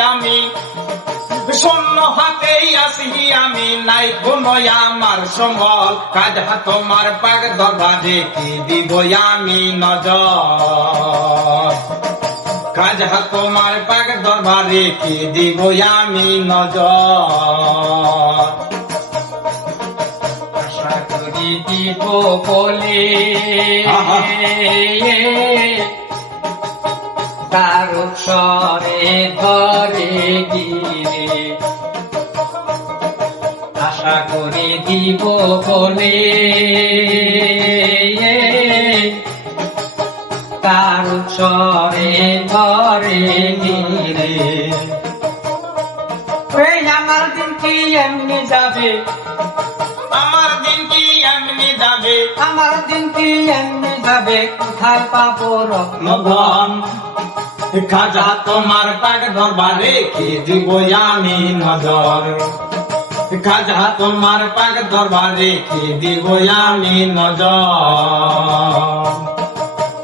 আমি। শূন্য হাতেই আসি আমি। নাই কোনো আমার সম্বল। কাজ হাত তোমার পাক দরবারে কি দিব আমি নজর? কাজ হাত তোমার পাক দরবারে কি দিব আমি নজর? আশা করি দিব বলে। কারও স্বরে ধরে গিরে আশা করি দিব বলে। স্বরে ধরে গিরে আমার দিন কি এমনি যাবে? আমার দিন কি এমনি যাবে? আমার দিন কি এমনি যাবে? কোথায় পাবো রত্ন নবন খাজা তোমার পাক দরবারে কি দিব আমি নজর? খাজা তোমার পাক দরবারে কি দিব আমি নজর?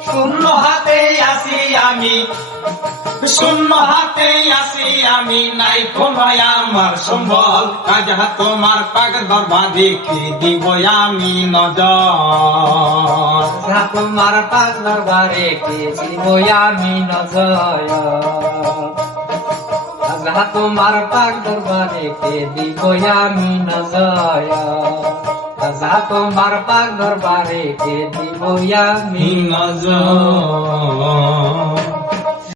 শূন্য হাতে আসি আমি, শূন্য হাতে আসি আমি, নাই কোনো আমার সম্বল। কাজা তোমার পাক দরবারে কি দিব আমি নজর? যা তোমার পাগলার বারে জীব আমি নজয়। যা তোমার পাগলার বারে দিব আমি নজয়। যা তোমার পাগলার বারে দিব আমি নজর